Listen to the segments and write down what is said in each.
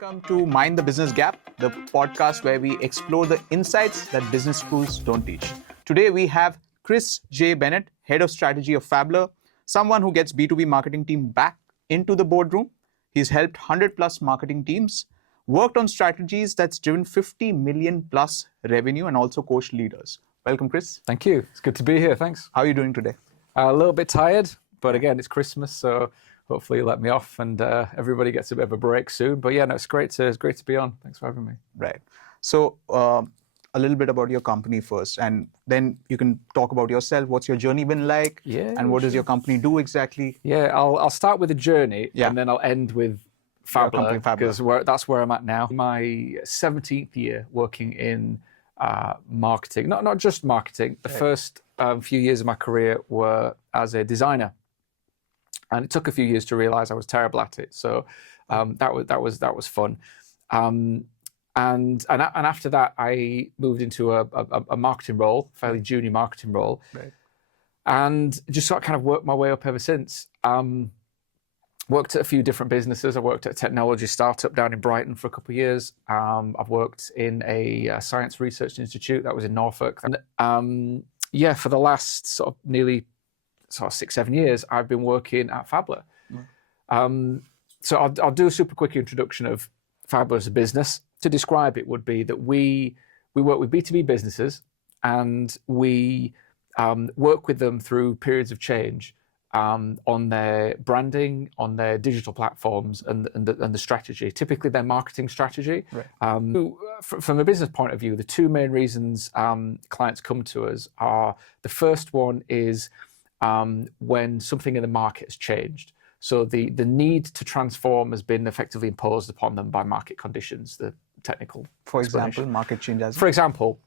Welcome to Mind the Business Gap, the podcast where we explore the insights that business schools don't teach. Today we have Chris J.Bennett, Head of Strategy of Fablr, someone who gets B2B marketing team back into the boardroom. He's helped 100 plus marketing teams, worked on strategies that's driven 50 million plus revenue, and also coached leaders. Welcome, Chris. Thank you. It's good to be here. Thanks. How are you doing today? A little bit tired, but again, it's Christmas, so hopefully you let me off and everybody gets a bit of a break soon. But yeah, no, it's great to be on. Thanks for having me. Right. So a little bit about your company first, and then you can talk about yourself. What's your journey been like? Yeah. And what does your company do exactly? Yeah, I'll start with the journey, and then I'll end with Fablr, because that's where I'm at now. My 17th year working in marketing, not just marketing. The first few years of my career were as a designer. And it took a few years to realize I was terrible at it. So that was fun. And after that, I moved into a marketing role, fairly junior marketing role, and just sort of kind of worked my way up ever since. Worked at a few different businesses. I worked at a technology startup down in Brighton for a couple of years. I've worked in a science research institute that was in Norfolk. And for the last sort of nearly 6-7 years, I've been working at Fablr. So I'll do a super quick introduction of Fablr as a business. To describe it would be that we work with B2B businesses, and we work with them through periods of change on their branding, on their digital platforms, and the strategy, typically their marketing strategy. From a business point of view, the two main reasons clients come to us are, the first one is when something in the market has changed. So the need to transform has been effectively imposed upon them by market conditions, the technical For example, market changes. For example,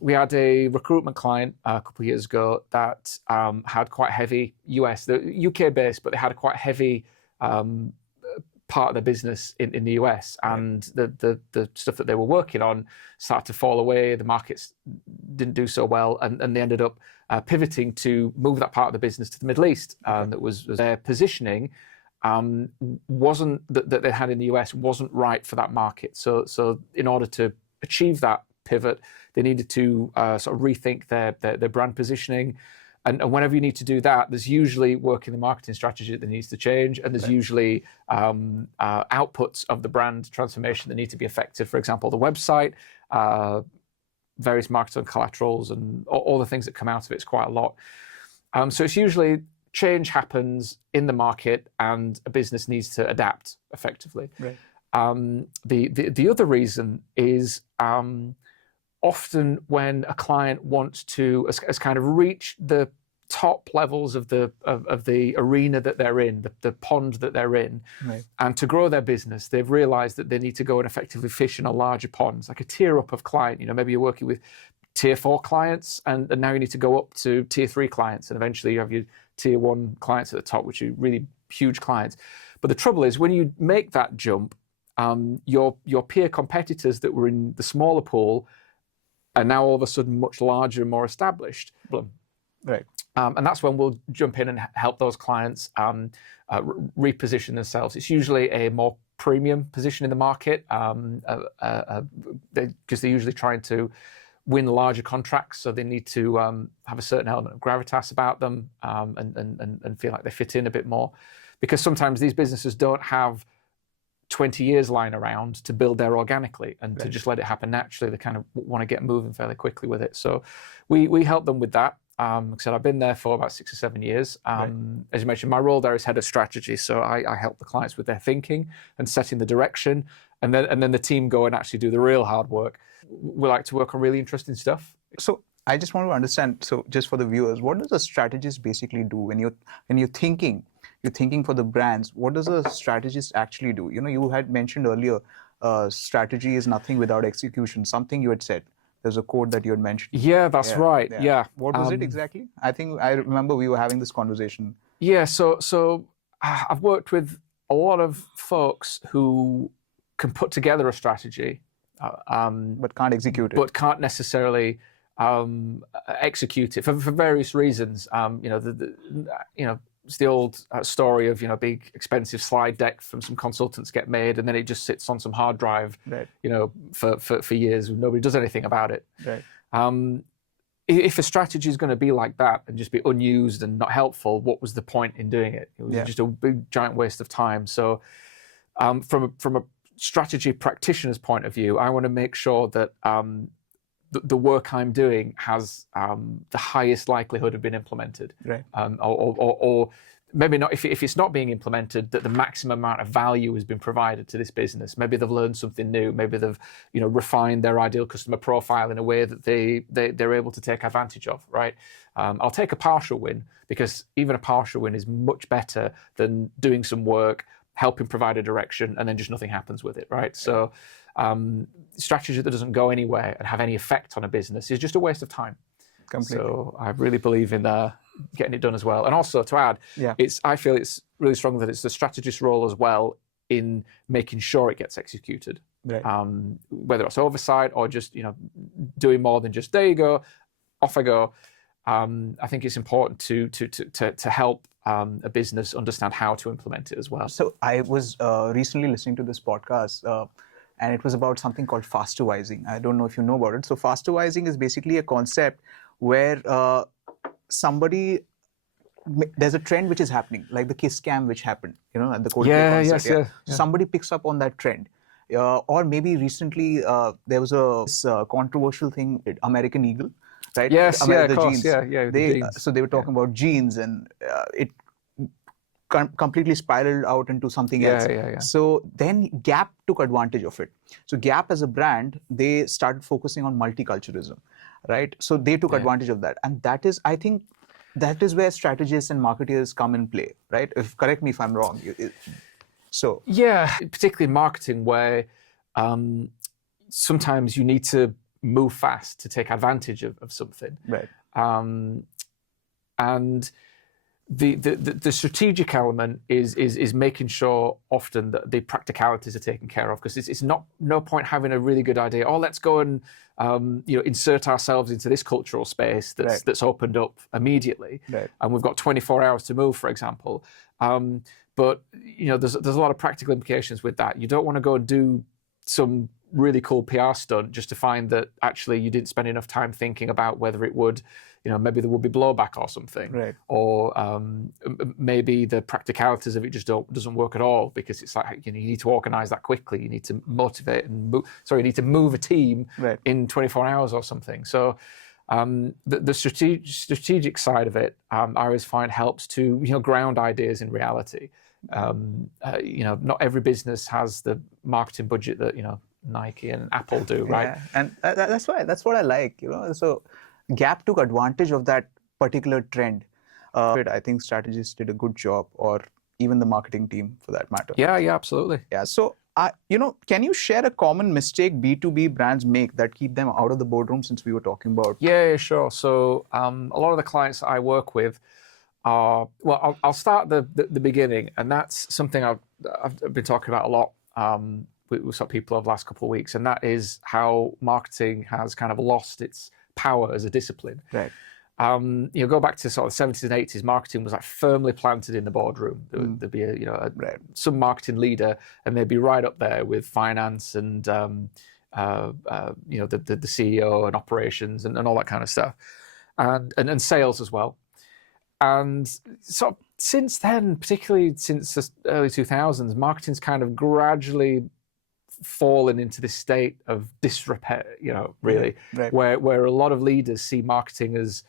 we had a recruitment client a couple of years ago that had quite heavy UK based, but they had a quite heavy part of the business in the US, and the stuff that they were working on started to fall away. The markets didn't do so well, and they ended up pivoting to move that part of the business to the Middle East. That was their positioning wasn't that they had in the US wasn't right for that market. So in order to achieve that pivot, they needed to sort of rethink their brand positioning. And whenever you need to do that, there's usually work in the marketing strategy that needs to change, and there's usually outputs of the brand transformation that need to be effective. For example, the website, various marketing collaterals, and all the things that come out of it. It's quite a lot. So it's usually change happens in the market, and a business needs to adapt effectively. The other reason is often when a client wants to as kind of reach the top levels of the arena that they're in, the pond that they're in, and to grow their business, they've realized that they need to go and effectively fish in a larger pond. It's like a tier up of client. Maybe you're working with tier 4 clients, and now you need to go up to tier 3 clients, and eventually you have your tier 1 clients at the top, which are really huge clients. But the trouble is, when you make that jump, your peer competitors that were in the smaller pool are now all of a sudden much larger and more established. And that's when we'll jump in and help those clients reposition themselves. It's usually a more premium position in the market, because they're usually trying to win larger contracts, so they need to have a certain element of gravitas about them, and feel like they fit in a bit more. Because sometimes these businesses don't have 20 years lying around to build there organically, and to just let it happen naturally. They kind of want to get moving fairly quickly with it. So we help them with that. Like I said, I've been there for about 6 or 7 years. As you mentioned, my role there is head of strategy. So I help the clients with their thinking and setting the direction, and then the team go and actually do the real hard work. We like to work on really interesting stuff. So I just want to understand, so just for the viewers, what does a strategist basically do when you're thinking for the brands? What does a strategist actually do? You had mentioned earlier, strategy is nothing without execution, something you had said. There's a quote that you had mentioned. Yeah, that's right. Yeah. What was it exactly? I think I remember we were having this conversation. Yeah, so I've worked with a lot of folks who can put together a strategy, but can't execute it. But can't necessarily execute it for various reasons. it's the old story of, big expensive slide deck from some consultants get made, and then it just sits on some hard drive, Right. For years. Nobody does anything about it. Right. If a strategy is going to be like that and just be unused and not helpful, what was the point in doing it? It was just a big, giant waste of time. So from a strategy practitioner's point of view, I want to make sure that the work I'm doing has the highest likelihood of being implemented. Right. Or maybe not, if it's not being implemented, that the maximum amount of value has been provided to this business. Maybe they've learned something new. Maybe they've refined their ideal customer profile in a way that they're able to take advantage of, right? I'll take a partial win, because even a partial win is much better than doing some work, helping provide a direction, and then just nothing happens with it, right? So strategy that doesn't go anywhere and have any effect on a business is just a waste of time. Completely. So I really believe in getting it done as well. And also to add, I feel it's really strong that it's the strategist's role as well in making sure it gets executed. Right. Whether it's oversight or just doing more than just there you go, off I go. I think it's important to help a business understand how to implement it as well. So I was recently listening to this podcast, and it was about something called fasterwising. I don't know if you know about it. So fasterwising is basically a concept where there's a trend which is happening, like the kiss cam which happened, at the Coldplay concert. Somebody picks up on that trend. Or maybe recently there was a controversial thing, American Eagle, right? Yes, the of course. jeans. The jeans. So they were talking about jeans, and it completely spiraled out into something else. So then Gap took advantage of it. So Gap as a brand, they started focusing on multiculturalism, right? So they took advantage of that. And that is, I think, that is where strategists and marketers come in play, right? Correct me if I'm wrong. Particularly in marketing, where sometimes you need to move fast to take advantage of something. Right. And the strategic element is making sure often that the practicalities are taken care of, because it's no point having a really good idea. Oh, let's go and insert ourselves into this cultural space that's opened up immediately, and we've got 24 hours to move, for example. But there's a lot of practical implications with that. You don't want to go and do some really cool PR stunt just to find that actually you didn't spend enough time thinking about whether it would, maybe there would be blowback or something, or maybe the practicalities of it just doesn't work at all, because it's like you need to organize that quickly. You need to motivate and you need to move a team in 24 hours or something. So the strategic side of it, I always find helps to ground ideas in reality. Not every business has the marketing budget that Nike and Apple do, right? And that's what I like. So Gap took advantage of that particular trend. I think strategists did a good job, or even the marketing team for that matter. Yeah, absolutely. Yeah. So can you share a common mistake B2B brands make that keep them out of the boardroom, since we were talking about? Yeah, sure. So a lot of the clients I work with are, well, I'll start the beginning, and that's something I've been talking about a lot with some people over the last couple of weeks, and that is how marketing has kind of lost its power as a discipline. Right. Go back to sort of the 70s and 80s, marketing was like firmly planted in the boardroom. There'd be some marketing leader, and they'd be right up there with finance and the CEO and operations and all that kind of stuff, and sales as well. And so since then, particularly since the early 2000s, marketing's kind of gradually fallen into this state of disrepair, really, where a lot of leaders see marketing as,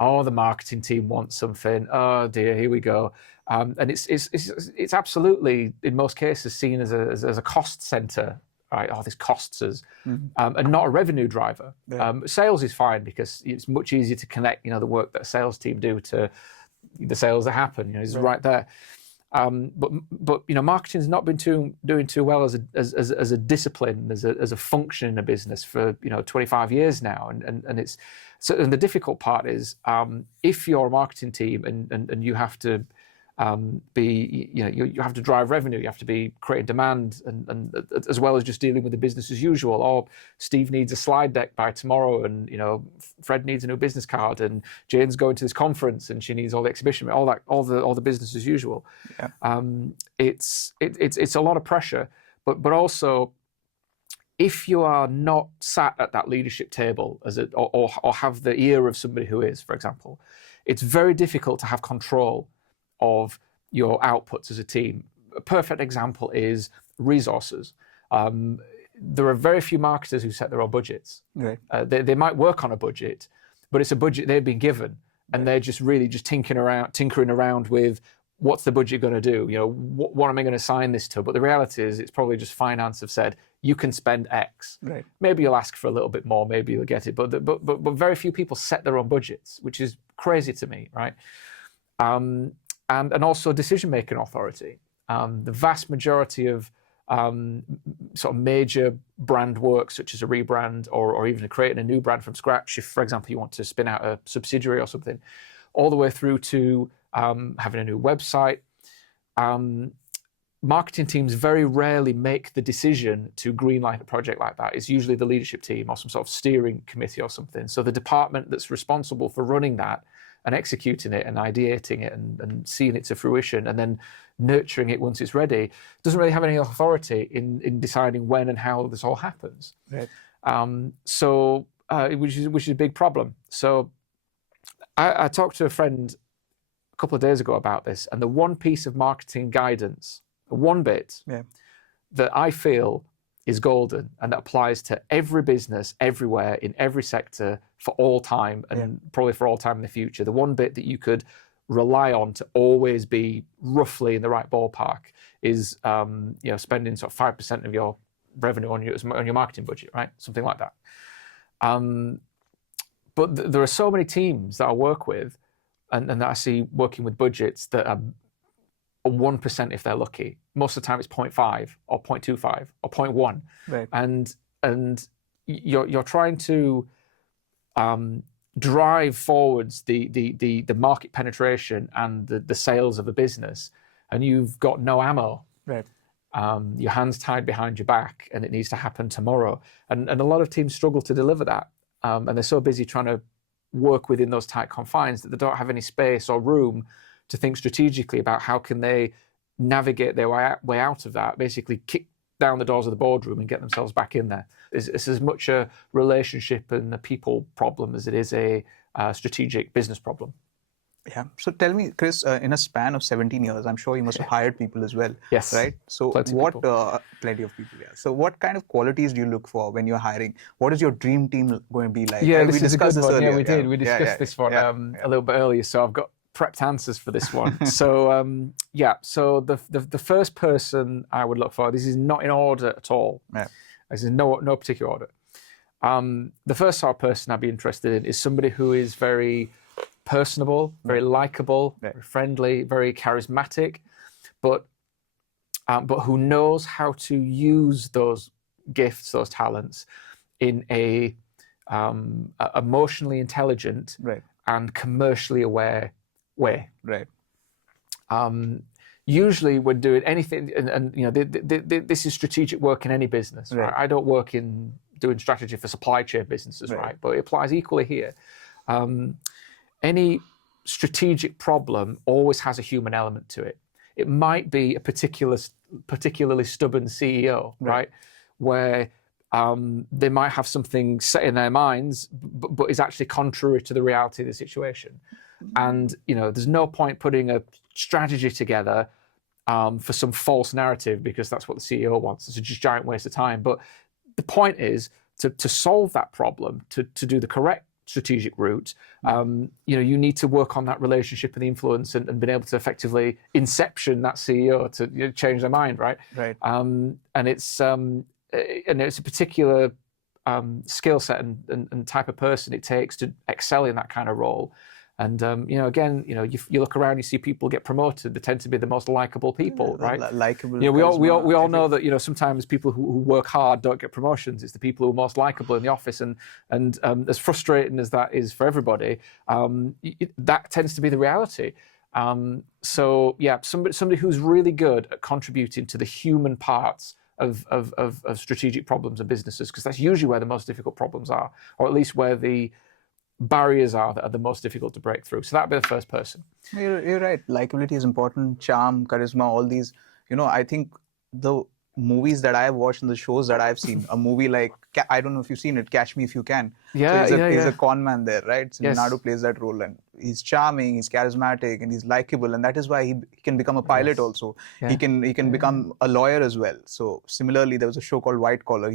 oh, the marketing team wants something. Oh dear, here we go. And it's absolutely, in most cases, seen as a cost center. Right? Oh, this costs us, and not a revenue driver. Sales is fine, because it's much easier to connect, the work that a sales team do to the sales that happen. It's right there. But marketing's not been doing too well as a discipline, as a function in a business for 25 years now, and it's so. And the difficult part is if you're a marketing team and you have to you have to drive revenue, you have to be creating demand, and as well as just dealing with the business as usual. Or Steve needs a slide deck by tomorrow, and Fred needs a new business card, and Jane's going to this conference and she needs all the exhibition, all the business as usual. Yeah. It's a lot of pressure, but also, if you are not sat at that leadership table or have the ear of somebody who is, for example, it's very difficult to have control of your outputs as a team. A perfect example is resources. There are very few marketers who set their own budgets. Right. They might work on a budget, but it's a budget they've been given, and they're just really just tinkering around with, what's the budget going to do? What am I going to assign this to? But the reality is, it's probably just finance have said, you can spend X. Right. Maybe you'll ask for a little bit more, maybe you'll get it. But very few people set their own budgets, which is crazy to me, right? And also decision-making authority. The vast majority of sort of major brand work, such as a rebrand or even creating a new brand from scratch, if, for example, you want to spin out a subsidiary or something, all the way through to having a new website. Marketing teams very rarely make the decision to greenlight a project like that. It's usually the leadership team or some sort of steering committee or something. So the department that's responsible for running that and executing it and ideating it and seeing it to fruition and then nurturing it once it's ready doesn't really have any authority in deciding when and how this all happens. Right. Which is a big problem. So I talked to a friend a couple of days ago about this, and the one piece of marketing guidance, one bit that I feel is golden and that applies to every business, everywhere, in every sector, for all time, and probably for all time in the future. The one bit that you could rely on to always be roughly in the right ballpark is spending sort of 5% of your revenue on your marketing budget, right? Something like that. But there are so many teams that I work with and that I see working with budgets that are 1% if they're lucky. Most of the time it's 0.5 or 0.25 or 0.1. Right. And you're trying to drive forwards the market penetration and the sales of a business, and you've got no ammo. Right. Your hands tied behind your back, and it needs to happen tomorrow. And a lot of teams struggle to deliver that. And they're so busy trying to work within those tight confines that they don't have any space or room to think strategically about how can they navigate their way out of that, basically kick down the doors of the boardroom and get themselves back in there. It's as much a relationship and a people problem as it is a strategic business problem. Yeah. So tell me, Chris, in a span of 17 years, I'm sure you must have hired people as well. Yes. Right? So plenty of people, yeah. So what kind of qualities do you look for when you're hiring? What is your dream team going to be like? Yeah, this is a good one. Earlier. Yeah, we did. We discussed this one a little bit earlier, so I've got prepped answers for this one. So so the first person I would look for, this is not in order at all. Yeah. This is no particular order. The first sort of person I'd be interested in is somebody who is very personable, very likable, very friendly, very charismatic, but who knows how to use those gifts, those talents, in a emotionally intelligent and commercially aware way. Right. Usually, we're doing anything, and this is strategic work in any business. Right? I don't work in doing strategy for supply chain businesses, right? But it applies equally here. Any strategic problem always has a human element to it. It might be a particularly stubborn CEO, right? Where they might have something set in their minds, but is actually contrary to the reality of the situation. And there's no point putting a strategy together for some false narrative because that's what the CEO wants. It's a just giant waste of time. But the point is to solve that problem, to do the correct strategic route, you need to work on that relationship and the influence and being able to effectively inception that CEO to change their mind, right? Right. And it's a particular skill set and type of person it takes to excel in that kind of role. And again, you look around, you see people get promoted. They tend to be the most likable people, right? Likable. We all know that sometimes people who work hard don't get promotions. It's the people who are most likable in the office, and as frustrating as that is for everybody, that tends to be the reality. So yeah, somebody who's really good at contributing to the human parts of strategic problems and businesses, because that's usually where the most difficult problems are, or at least where the barriers are that are the most difficult to break through. So that'd be the first person. You're right. Likability is important. Charm, charisma, all these. I think the movies that I've watched and the shows that I've seen, a movie like, I don't know if you've seen it, Catch Me If You Can. Yeah, so he's a con man there, right? So Yes. Leonardo plays that role, and he's charming, he's charismatic, and he's likable, and that is why he can become a pilot also. Yeah. He can become a lawyer as well. So similarly, there was a show called White Collar.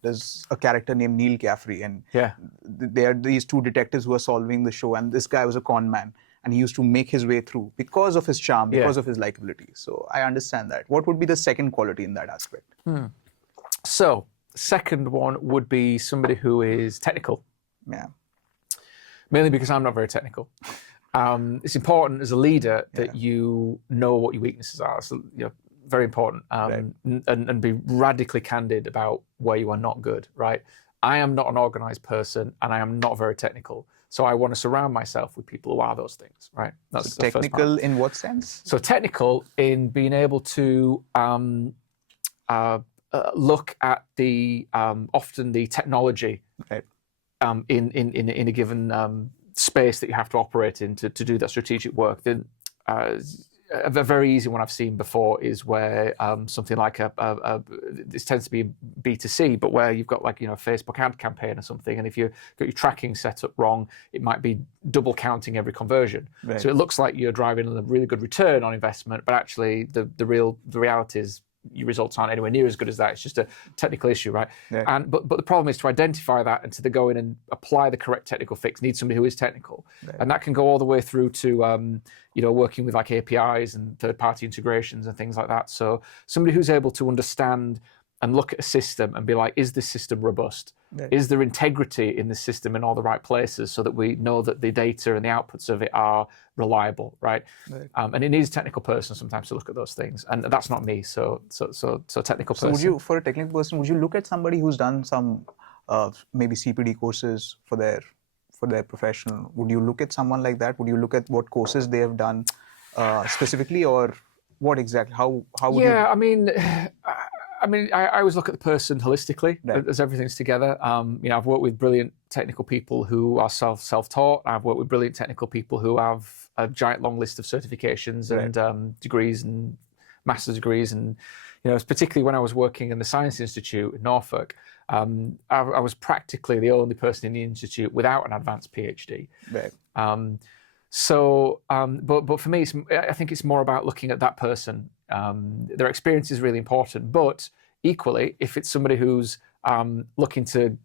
There's a character named Neil Caffrey, and they are these two detectives who are solving the show, and this guy was a con man. And he used to make his way through because of his charm, because of his likability. So I understand that. What would be the second quality in that aspect? So second one would be somebody who is technical. Yeah. Mainly because I'm not very technical. It's important as a leader that you know what your weaknesses are. So, very important. And be radically candid about where you are not good, right? I am not an organized person, and I am not very technical. So I want to surround myself with people who are those things, right? That's so technical in what sense? So technical in being able to look at the often the technology in a given space that you have to operate in to do that strategic work. Then a very easy one I've seen before is where something like this tends to be B2C, but where you've got like, a Facebook ad campaign or something, and if you've got your tracking set up wrong, it might be double counting every conversion. Right. So it looks like you're driving a really good return on investment, but actually the reality is your results aren't anywhere near as good as that. It's just a technical issue, right? Yeah. But the problem is to identify that and to go in and apply the correct technical fix. Need somebody who is technical, and that can go all the way through to working with like APIs and third-party integrations and things like that. So somebody who's able to understand and look at a system and be like, is this system robust? Right. Is there integrity in the system in all the right places, so that we know that the data and the outputs of it are reliable, right? And it needs a technical person sometimes to look at those things, and that's not me. So technical person. So for a technical person, would you look at somebody who's done some maybe CPD courses for their profession? Would you look at someone like that? Would you look at what courses they have done specifically, or what exactly? How would you? I always look at the person holistically as everything's together. I've worked with brilliant technical people who are self-taught. I've worked with brilliant technical people who have a giant long list of certifications and degrees and master's degrees. And, particularly when I was working in the Science Institute in Norfolk, I was practically the only person in the institute without an advanced PhD. Right. But for me, I think it's more about looking at that person. Their experience is really important, but equally, if it's somebody who's looking to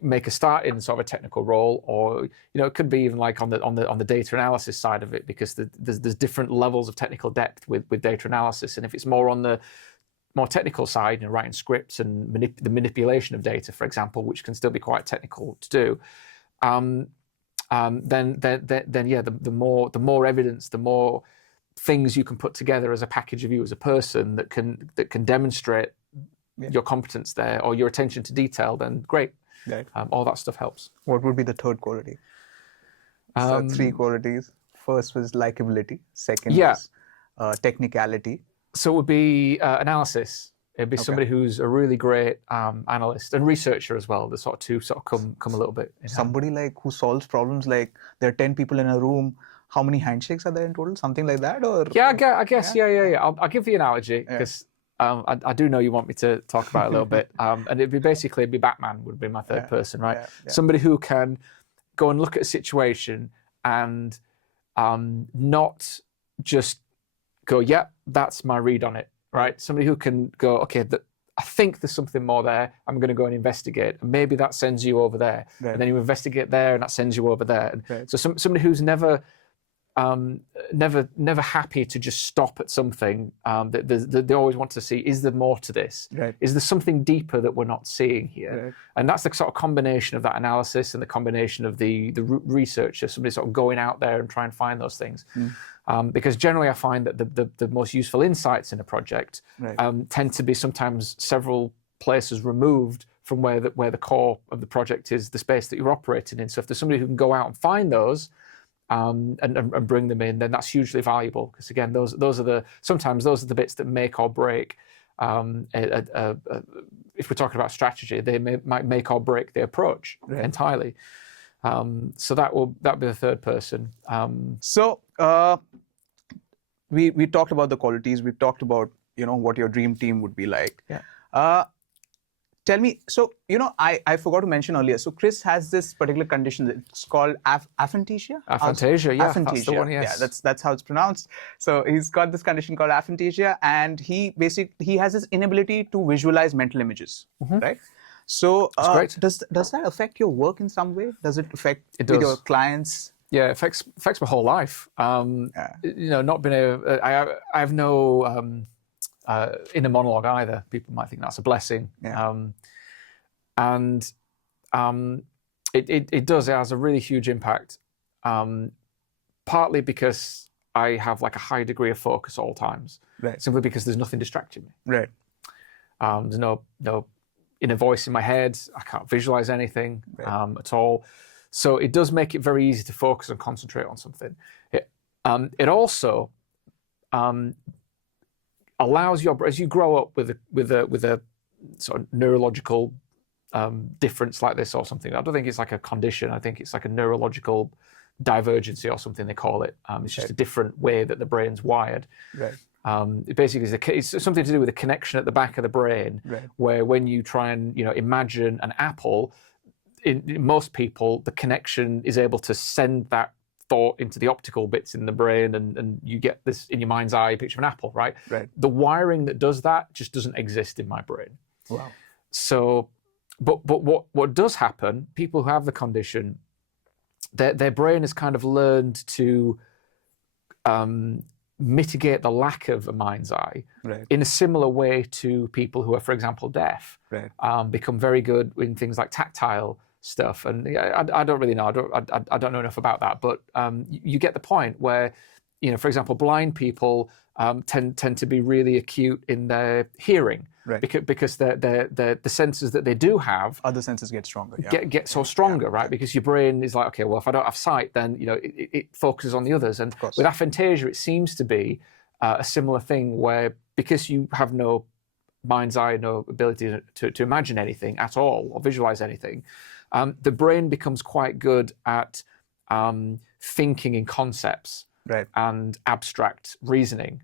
make a start in sort of a technical role, or it could be even like on the data analysis side of it, because there's different levels of technical depth with data analysis, and if it's more on the more technical side, writing scripts and the manipulation of data, for example, which can still be quite technical to do. Then the more evidence, the more things you can put together as a package of you as a person that can demonstrate your competence there, or your attention to detail, then great. Right. All that stuff helps. What would be the third quality? So 3 qualities. First was likability. Second was technicality. So it would be analysis. It'd be somebody who's a really great analyst and researcher as well. The sort of two come a little bit. Somebody like who solves problems, like there are 10 people in a room. How many handshakes are there in total? Something like that, or? Yeah, I guess. Yeah. I'll give the analogy because I do know you want me to talk about it a little bit. And it'd be Batman would be my third person, right? Yeah. Somebody who can go and look at a situation and not just go, yeah, that's my read on it, right? Somebody who can go, okay, I think there's something more there. I'm going to go and investigate. And maybe that sends you over there. Right. And then you investigate there and that sends you over there. And so somebody who's never happy to just stop at something. They always want to see, is there more to this? Right. Is there something deeper that we're not seeing here? Right. And that's the sort of combination of that analysis and the combination of the researcher, somebody sort of going out there and try and find those things. Because generally I find that the most useful insights in a project tend to be sometimes several places removed from where the core of the project is, the space that you're operating in. So if there's somebody who can go out and find those, and bring them in, then that's hugely valuable, because again, sometimes those are the bits that make or break. If we're talking about strategy, they might make or break the approach entirely. So that'll be the third person. We talked about the qualities. We've talked about what your dream team would be like. Yeah. Tell me, so I forgot to mention earlier. So Chris has this particular condition. It's called aphantasia. Aphantasia, yeah, aphantasia. that's the one. Yes. Yeah, that's how it's pronounced. So he's got this condition called aphantasia, and he has this inability to visualize mental images, right? So does that affect your work in some way? Does it affect with your clients? Yeah, it affects my whole life. Not being able, I have no inner monologue either. People might think that's a blessing. Yeah. It has a really huge impact. Partly because I have like a high degree of focus all times. Right. Simply because there's nothing distracting me. Right. There's no inner voice in my head. I can't visualize anything at all. So it does make it very easy to focus and concentrate on something. It also allows as you grow up with a sort of neurological difference like this or something. I don't think it's like a condition. I think it's like a neurological divergency or something they call it. It's just a different way that the brain's wired. Right. It basically it's something to do with the connection at the back of the brain, where when you try and imagine an apple, in most people the connection is able to send that thought into the optical bits in the brain, and you get this in your mind's eye picture of an apple, right? Right. The wiring that does that just doesn't exist in my brain. Wow. So, but what does happen? People who have the condition, their brain has kind of learned to mitigate the lack of a mind's eye in a similar way to people who are, for example, deaf. Right. Become very good in things like tactile stuff, and I don't really know. I don't know enough about that, but you get the point where, for example, blind people tend to be really acute in their hearing, because the senses that they do have, other senses get stronger. Get stronger, right? Because your brain is like, okay, well, if I don't have sight, then it focuses on the others. And with aphantasia, it seems to be a similar thing, where because you have no mind's eye, no ability to imagine anything at all or visualize anything, the brain becomes quite good at thinking in concepts and abstract reasoning.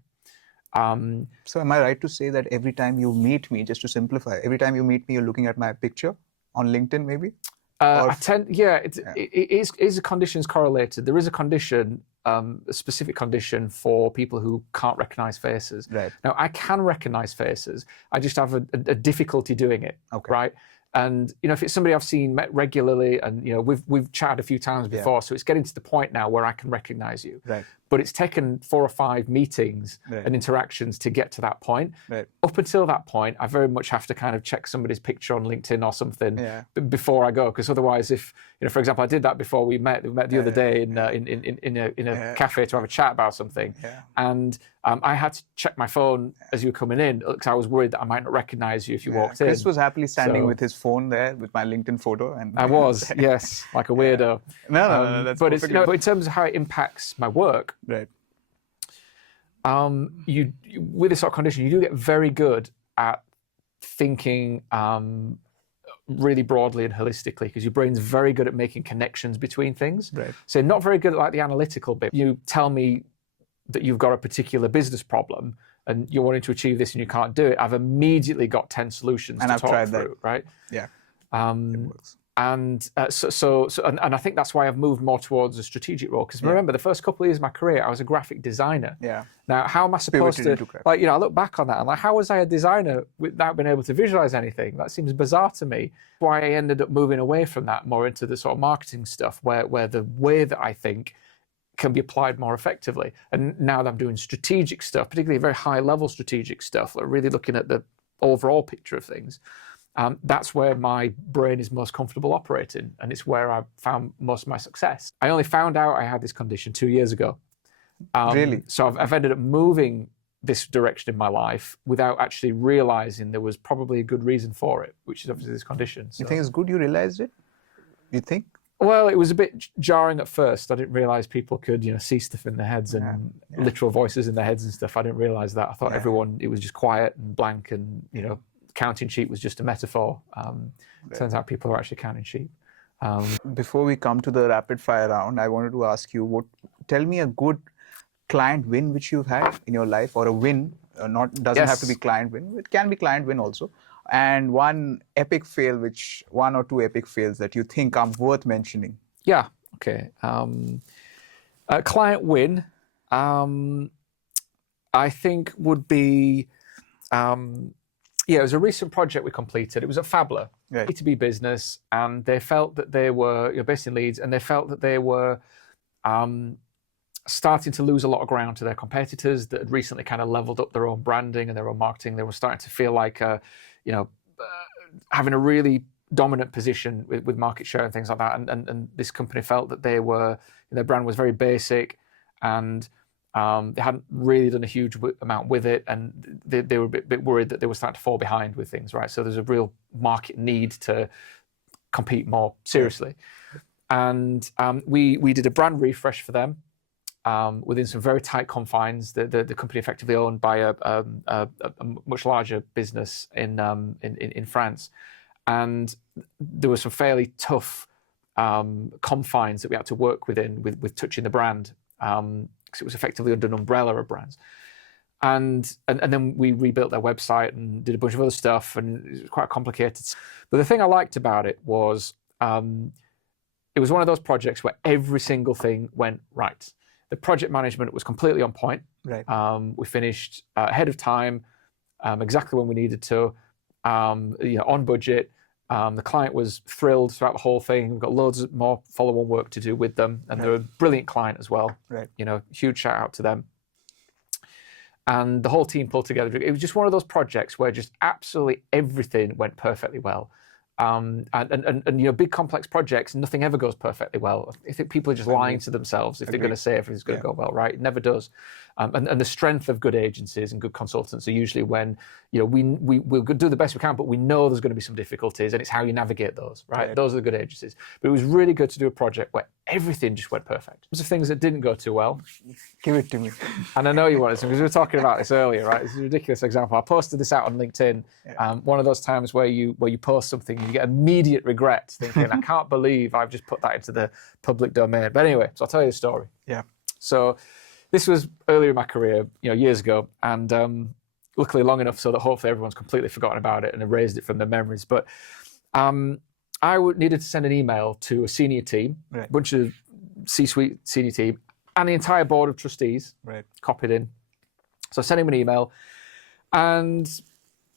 So am I right to say that every time you meet me, just to simplify, every time you meet me, you're looking at my picture on LinkedIn, maybe? It is conditions correlated. There is a condition, a specific condition for people who can't recognize faces. Right. Now, I can recognize faces. I just have a difficulty doing it. Okay. Right. And if it's somebody I've seen met regularly, and we've chatted a few times before, so it's getting to the point now where I can recognize you. Right. But it's taken 4 or 5 meetings and interactions to get to that point. Right. Up until that point, I very much have to kind of check somebody's picture on LinkedIn or something before I go, because otherwise, if for example, I did that before we met the other day in a cafe to have a chat about something, and I had to check my phone as you were coming in, because I was worried that I might not recognize you if you walked in. Chris was happily standing with his phone there with my LinkedIn photo, and I was yes, like a weirdo. No, that's but but in terms of how it impacts my work, right. You with this sort of condition, you do get very good at thinking really broadly and holistically, because your brain's very good at making connections between things. Right. So not very good at like the analytical bit. You tell me that you've got a particular business problem and you're wanting to achieve this and you can't do it. I've immediately got 10 solutions to talk through, right? Yeah. It works. And and I think that's why I've moved more towards a strategic role. Because remember, the first couple of years of my career, I was a graphic designer. Yeah. Now, how am I supposed to, I look back on that, and how was I a designer without being able to visualize anything? That seems bizarre to me. Why I ended up moving away from that more into the sort of marketing stuff, where the way that I think can be applied more effectively. And now that I'm doing strategic stuff, particularly very high level strategic stuff, like really looking at the overall picture of things, that's where my brain is most comfortable operating, and it's where I've found most of my success. I only found out I had this condition 2 years ago. Really? So I've ended up moving this direction in my life without actually realizing there was probably a good reason for it, which is obviously this condition. So. You think it's good you realized it? You think? Well, it was a bit jarring at first. I didn't realize people could, see stuff in their heads and literal voices in their heads and stuff. I didn't realize that. I thought everyone, it was just quiet and blank, and counting sheep was just a metaphor. Turns out people are actually counting sheep. Before we come to the rapid fire round, I wanted to ask you, tell me a good client win which you've had in your life, or a win, doesn't have to be client win, it can be client win also. And one or two epic fails that you think are worth mentioning. Yeah, okay. Client win, I think would be, it was a recent project we completed. It was at Fablr, B2B business, and they felt that they were, based in Leeds, and they felt that they were starting to lose a lot of ground to their competitors that had recently kind of leveled up their own branding and their own marketing. They were starting to feel like, having a really dominant position with market share and things like that. And this company felt that their brand was very basic, and they hadn't really done a huge amount with it, and they were a bit worried that they were starting to fall behind with things, right? So there's a real market need to compete more seriously. And we did a brand refresh for them within some very tight confines. The company effectively owned by a much larger business in France, and there were some fairly tough confines that we had to work within with touching the brand, because it was effectively under an umbrella of brands. And then we rebuilt their website and did a bunch of other stuff, and it was quite complicated. But the thing I liked about it was it was one of those projects where every single thing went right. The project management was completely on point. Right. We finished ahead of time, exactly when we needed to, on budget. The client was thrilled throughout the whole thing. We've got loads more follow-on work to do with them, and they're a brilliant client as well. Right. Huge shout out to them. And the whole team pulled together. It was just one of those projects where just absolutely everything went perfectly well. And big complex projects, nothing ever goes perfectly well. I think people are just lying to themselves if they're going to say everything's going to go well, right? It never does. And the strength of good agencies and good consultants are usually when we'll do the best we can, but we know there's going to be some difficulties, and it's how you navigate those, right? Those are the good agencies. But it was really good to do a project where everything just went perfect. Lots of things that didn't go too well. Give it to me. And I know you wanted to, because we were talking about this earlier, right? It's a ridiculous example. I posted this out on LinkedIn. One of those times where you post something and you get immediate regret, thinking, I can't believe I've just put that into the public domain. But anyway, so I'll tell you the story. Yeah. So this was earlier in my career, years ago, and luckily long enough so that hopefully everyone's completely forgotten about it and erased it from their memories. But I needed to send an email to a senior team, a bunch of C-suite senior team, and the entire board of trustees copied in. So I sent him an email, and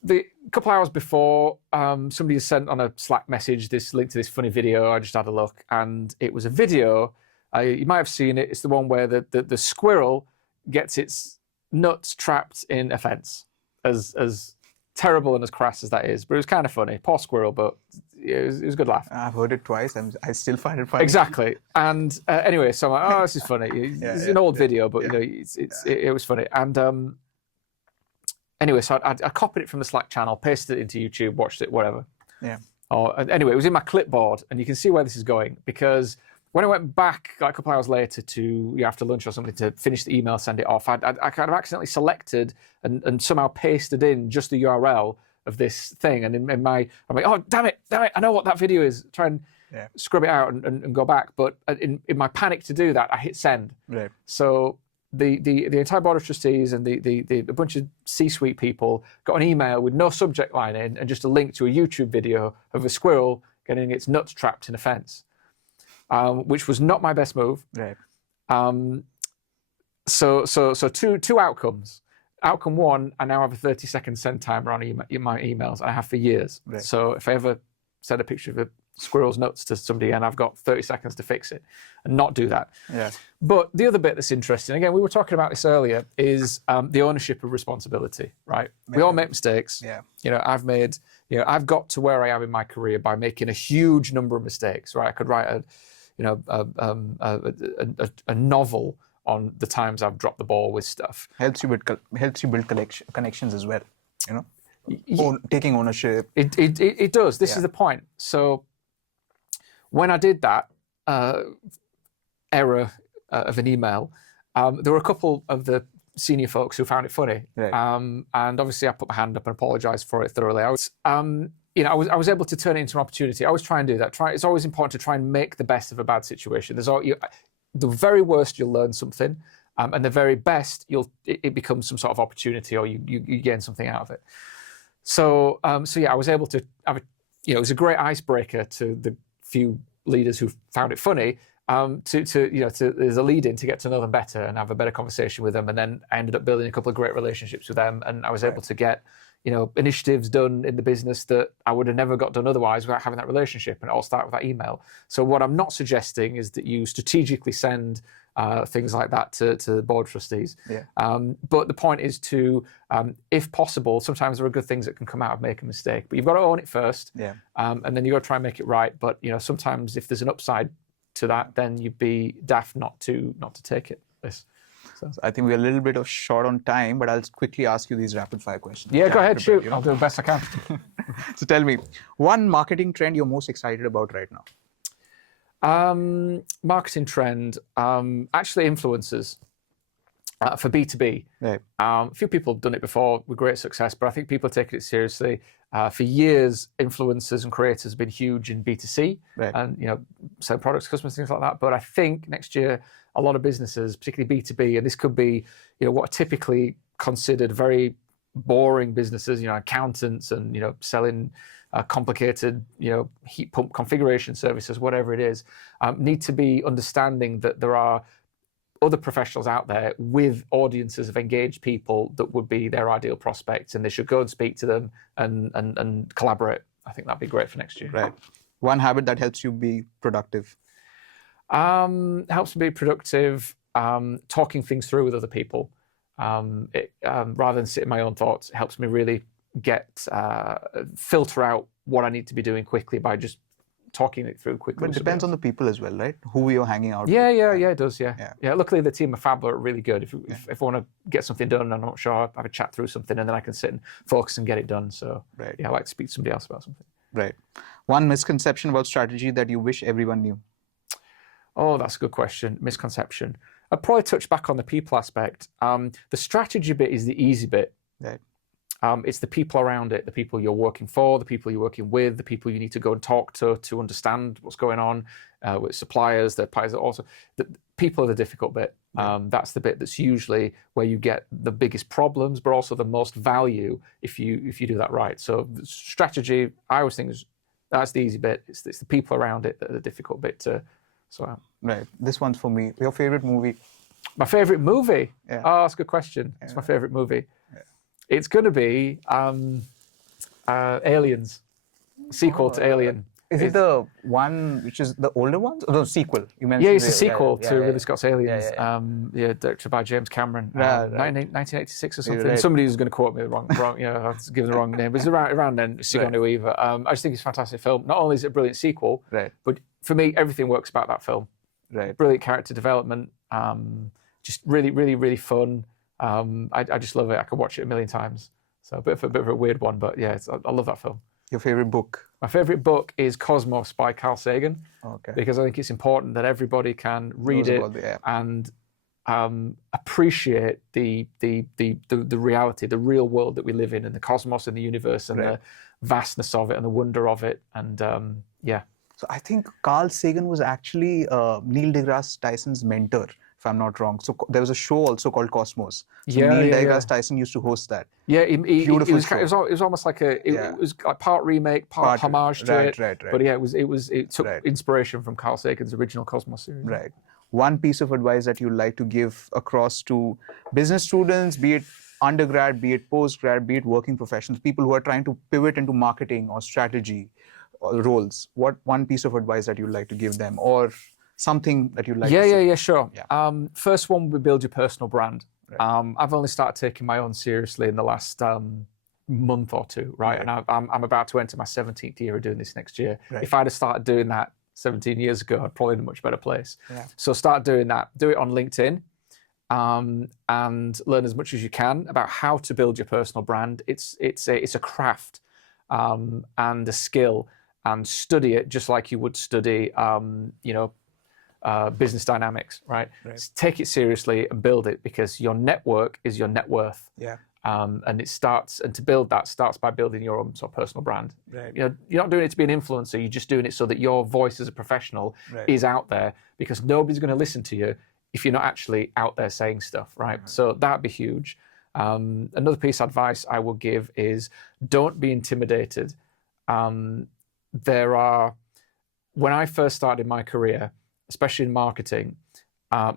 a couple hours before, somebody sent on a Slack message this link to this funny video. I just had a look, and it was a video. You might have seen it. It's the one where the squirrel gets its nuts trapped in a fence. As terrible and as crass as that is, but it was kind of funny. Poor squirrel, but it was a good laugh. I've heard it twice, and I still find it funny. Exactly. And anyway, so I'm like, oh, this is funny. It's an old video, but it was funny. And anyway, so I copied it from the Slack channel, pasted it into YouTube, watched it, whatever. Yeah. Anyway, it was in my clipboard, and you can see where this is going, because when I went back a couple hours later to after lunch or something to finish the email, send it off, I kind of accidentally selected and somehow pasted in just the URL of this thing. And I'm like, oh, damn it, I know what that video is. Try and scrub it out and go back. But in my panic to do that, I hit send. Right. So the entire board of trustees and a bunch of C-suite people got an email with no subject line in and just a link to a YouTube video of a squirrel getting its nuts trapped in a fence. Which was not my best move. Right. So two outcomes. Outcome one, I now have a 30-second send timer on my emails, and I have for years. Right. So if I ever send a picture of a squirrel's nuts to somebody, and I've got 30 seconds to fix it, and not do that. Yeah. But the other bit that's interesting, again, we were talking about this earlier, is the ownership of responsibility, right? We all make mistakes. Yeah. I've got to where I am in my career by making a huge number of mistakes, right? I could write a novel on the times I've dropped the ball with stuff. Helps you build connections as well. Taking ownership. It does. This is the point. So when I did that, error of an email, there were a couple of the senior folks who found it funny, Right. and obviously I put my hand up and apologized for it thoroughly. I was able to turn it into an opportunity. I always try and do that. It's always important to try and make the best of a bad situation. The very worst, you'll learn something, and the very best, it becomes some sort of opportunity, or you gain something out of it. So yeah, I was able to have it was a great icebreaker to the few leaders who found it funny, as a lead-in to get to know them better and have a better conversation with them. And then I ended up building a couple of great relationships with them, and I was able to get initiatives done in the business that I would have never got done otherwise without having that relationship, and it all started with that email. So what I'm not suggesting is that you strategically send things like that to board trustees. Yeah. But the point is to, if possible, sometimes there are good things that can come out of making a mistake, but you've got to own it first. Yeah. And then you've got to try and make it right. But sometimes if there's an upside to that, then you'd be daft not to take it. So I think we're a little bit short on time, but I'll quickly ask you these rapid fire questions. Yeah, go ahead, shoot. I'll do the best I can. So tell me, one marketing trend you're most excited about right now? Marketing trend, actually influencers for B2B. Right. A few people have done it before with great success, but I think people are taking it seriously. For years, influencers and creators have been huge in B2C, right, and sell products, customers, things like that. But I think next year, a lot of businesses, particularly B2B, and this could be what are typically considered very boring businesses, accountants and selling complicated heat pump configuration services, whatever it is, need to be understanding that there are other professionals out there with audiences of engaged people that would be their ideal prospects, and they should go and speak to them and collaborate. I think that'd be great for next year. Right. One habit that helps you be productive? Helps me be productive, talking things through with other people. Rather than sit in my own thoughts, it helps me really filter out what I need to be doing quickly by just talking it through quickly. But it depends on the people as well, right? Who you're hanging out with. Yeah, it does, yeah. Luckily, the team of Fablr are really good. If I want to get something done and I'm not sure, I have a chat through something, and then I can sit and focus and get it done. So right. Yeah, I like to speak to somebody else about something. Right. One misconception about strategy that you wish everyone knew? Oh, that's a good question. Misconception. I'd probably touch back on the people aspect. The strategy bit is the easy bit. Right. It's the people around it, the people you're working for, the people you're working with, the people you need to go and talk to understand what's going on with suppliers, third parties. Also, the people are the difficult bit. That's the bit that's usually where you get the biggest problems, but also the most value if you do that right. So the strategy, I always think that's the easy bit. It's the people around it that are the difficult bit to sort out. Right. This one's for me. Your favorite movie? My favorite movie? Yeah. Oh, that's a good question. It's my favorite movie. It's going to be Aliens, sequel to Alien. Is it the one which is the older one? Oh, the sequel you mentioned? Yeah, it's a sequel to Ridley Scott's Aliens. Yeah. Directed by James Cameron, Right. 1986 or something. Right. Somebody who's going to quote me wrong. I've given the wrong name. But it's around then. Sigourney Weaver. I just think it's a fantastic film. Not only is it a brilliant sequel, right, but for me, everything works about that film. Right. Brilliant character development. Just really, really, really fun. I just love it. I could watch it a million times. So a bit of a weird one, but yeah, I love that film. Your favorite book? My favorite book is Cosmos by Carl Sagan. Okay. Because I think it's important that everybody can read it and appreciate the reality, the real world that we live in, and the cosmos and the universe and the vastness of it and the wonder of it. And So I think Carl Sagan was actually Neil deGrasse Tyson's mentor, if I'm not wrong. So there was a show also called Cosmos. So Neil deGrasse Tyson used to host that. Yeah, it was almost like it was like part remake, part homage to it. Right. But yeah, it took inspiration from Carl Sagan's original Cosmos series. Right. One piece of advice that you'd like to give across to business students, be it undergrad, be it postgrad, be it working professionals, people who are trying to pivot into marketing or strategy roles. What one piece of advice that you'd like to give them, or something that you'd like to say? Yeah, sure. Yeah. First one would build your personal brand. Right. I've only started taking my own seriously in the last month or two, right? And I'm about to enter my 17th year of doing this next year. Right. If I'd have started doing that 17 years ago, I'd probably be in a much better place. Yeah. So start doing that. Do it on LinkedIn, and learn as much as you can about how to build your personal brand. It's a craft and a skill, and study it just like you would study, business dynamics, right? Right. Take it seriously and build it, because your network is your net worth. Yeah. And to build that starts by building your own sort of personal brand. Right. You're not doing it to be an influencer. You're just doing it so that your voice as a professional Right. is out there, because nobody's going to listen to you if you're not actually out there saying stuff, right? So that'd be huge. Another piece of advice I will give is don't be intimidated. When I first started my career, especially in marketing,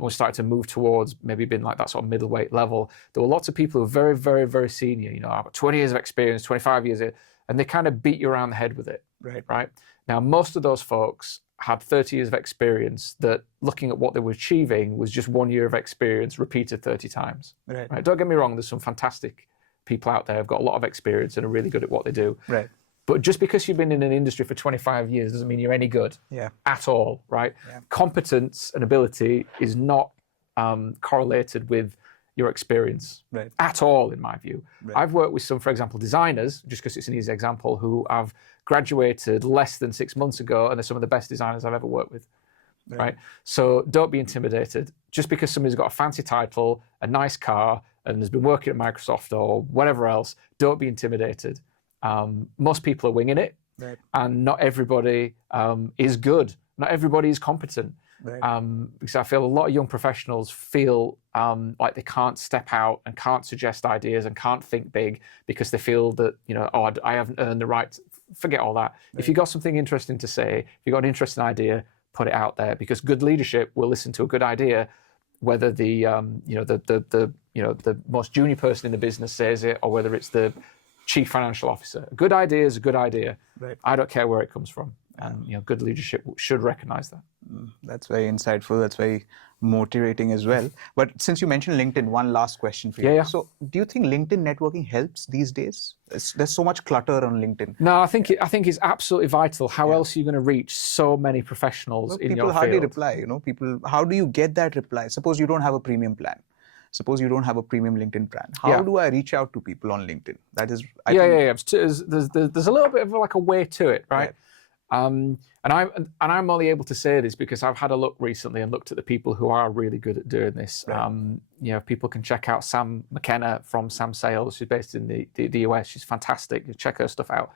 we started to move towards maybe being like that sort of middleweight level. There were lots of people who were very, very, very senior, you know, I've got 20 years of experience, 25 years, and they kind of beat you around the head with it, right? Now, most of those folks had 30 years of experience that, looking at what they were achieving, was just 1 year of experience repeated 30 times. Right? Don't get me wrong, there's some fantastic people out there who've got a lot of experience and are really good at what they do. Right. But just because you've been in an industry for 25 years doesn't mean you're any good at all, right? Yeah. Competence and ability is not correlated with your experience at all, in my view. I've worked with some, for example, designers, just because it's an easy example, who have graduated less than 6 months ago, and they're some of the best designers I've ever worked with, right? So don't be intimidated. Just because somebody's got a fancy title, a nice car, and has been working at Microsoft or whatever else, don't be intimidated. Most people are winging it, and not everybody is good. Not everybody is competent. Because I feel a lot of young professionals feel like they can't step out and can't suggest ideas and can't think big because they feel that, you know, oh, I haven't earned the right. Forget all that. If you've got something interesting to say, if you've got an interesting idea, put it out there, because good leadership will listen to a good idea, whether the most junior person in the business says it or whether it's the chief financial officer. A good idea is a good idea. I don't care where it comes from. And, you know, good leadership should recognize that. That's very insightful. That's very motivating as well. But since you mentioned LinkedIn, one last question for you. Yeah. So do you think LinkedIn networking helps these days? There's so much clutter on LinkedIn. No, I think it's absolutely vital. How else are you going to reach so many professionals in your field? People hardly reply, you know. How do you get that reply? Suppose you don't have a premium plan. Suppose you don't have a premium LinkedIn plan. How do I reach out to people on LinkedIn? That is, I think... There's a little bit of like a way to it, right? And I'm only able to say this because I've had a look recently and looked at the people who are really good at doing this. You know, people can check out Sam McKenna from Sam Sales, who's based in the US. She's fantastic. You check her stuff out.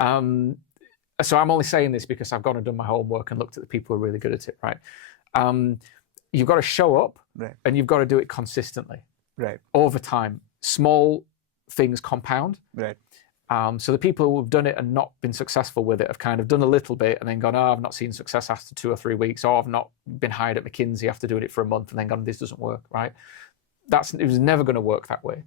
So I'm only saying this because I've gone and done my homework and looked at the people who are really good at it, right? You've got to show up, and you've got to do it consistently, over time. Small things compound. So the people who have done it and not been successful with it have kind of done a little bit and then gone, oh, I've not seen success after 2 or 3 weeks, or I've not been hired at McKinsey after doing it for a month, and then gone, this doesn't work, right? It was never going to work that way.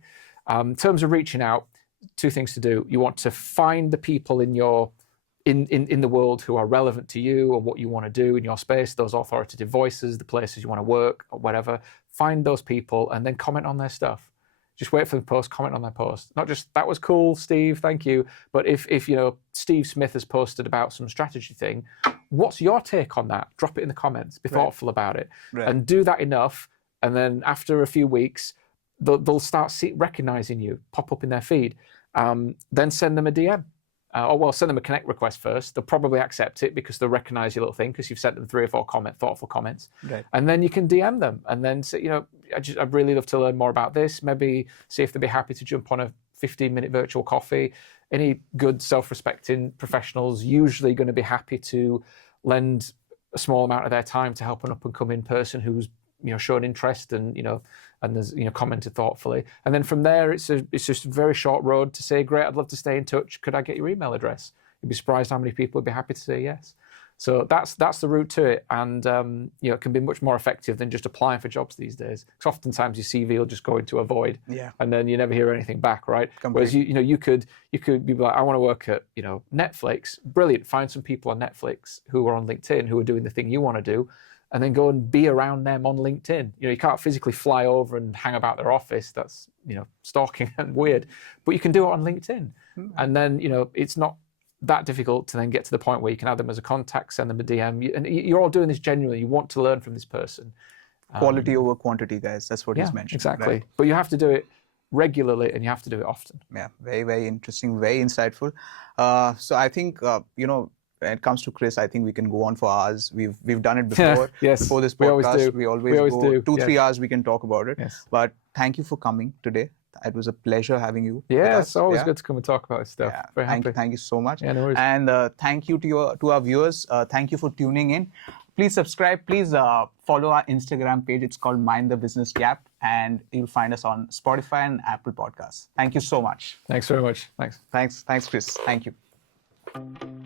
In terms of reaching out, 2 things to do. You want to find the people in the world who are relevant to you or what you want to do in your space, those authoritative voices, the places you want to work or whatever. Find those people and then comment on their stuff. Just wait for the post, comment on their post. Not just, that was cool, Steve, thank you. But if you know, Steve Smith has posted about some strategy thing, what's your take on that? Drop it in the comments. Be thoughtful about it. And do that enough. And then after a few weeks, they'll start recognizing you, pop up in their feed. Then send them a DM. Send them a connect request first. They'll probably accept it because they'll recognize your little thing because you've sent them 3 or 4 thoughtful comments. And then you can DM them and then say, you know, I'd really love to learn more about this. Maybe see if they'd be happy to jump on a 15-minute virtual coffee. Any good self-respecting professionals usually going to be happy to lend a small amount of their time to help an up-and-coming person who's, you know, shown interest and, you know, and there's, you know, commented thoughtfully. And then from there, it's just a very short road to say, great, I'd love to stay in touch. Could I get your email address? You'd be surprised how many people would be happy to say yes. So that's the route to it. And, you know, it can be much more effective than just applying for jobs these days. Because oftentimes your CV will just go into a void. And then you never hear anything back, right? Whereas, you could be like, I want to work at, you know, Netflix. Brilliant. Find some people on Netflix who are on LinkedIn who are doing the thing you want to do. And then go and be around them on LinkedIn. You know, you can't physically fly over and hang about their office. That's, you know, stalking and weird. But you can do it on LinkedIn. And then, you know, it's not that difficult to then get to the point where you can add them as a contact, send them a DM. And you're all doing this genuinely. You want to learn from this person. Quality over quantity, guys. That's what he's mentioned. Exactly. Right? But you have to do it regularly and you have to do it often. Yeah, very, very interesting, very insightful. So I think, you know, when it comes to Chris, I think we can go on for hours. We've done it before. Yes, Before this we always podcast, do. we We always go do, 2-3 yes. hours. We can talk about it. Yes. But thank you for coming today. It was a pleasure having you. Yeah, with it's us. always good to come and talk about this stuff. Yeah. Very happy. Thank you so much. Yeah, no worries. And thank you to our viewers. Thank you for tuning in. Please subscribe. Please follow our Instagram page. It's called Mind the Business Gap, and you'll find us on Spotify and Apple Podcasts. Thank you so much. Thanks very much. Thanks. Thanks, Chris. Thank you.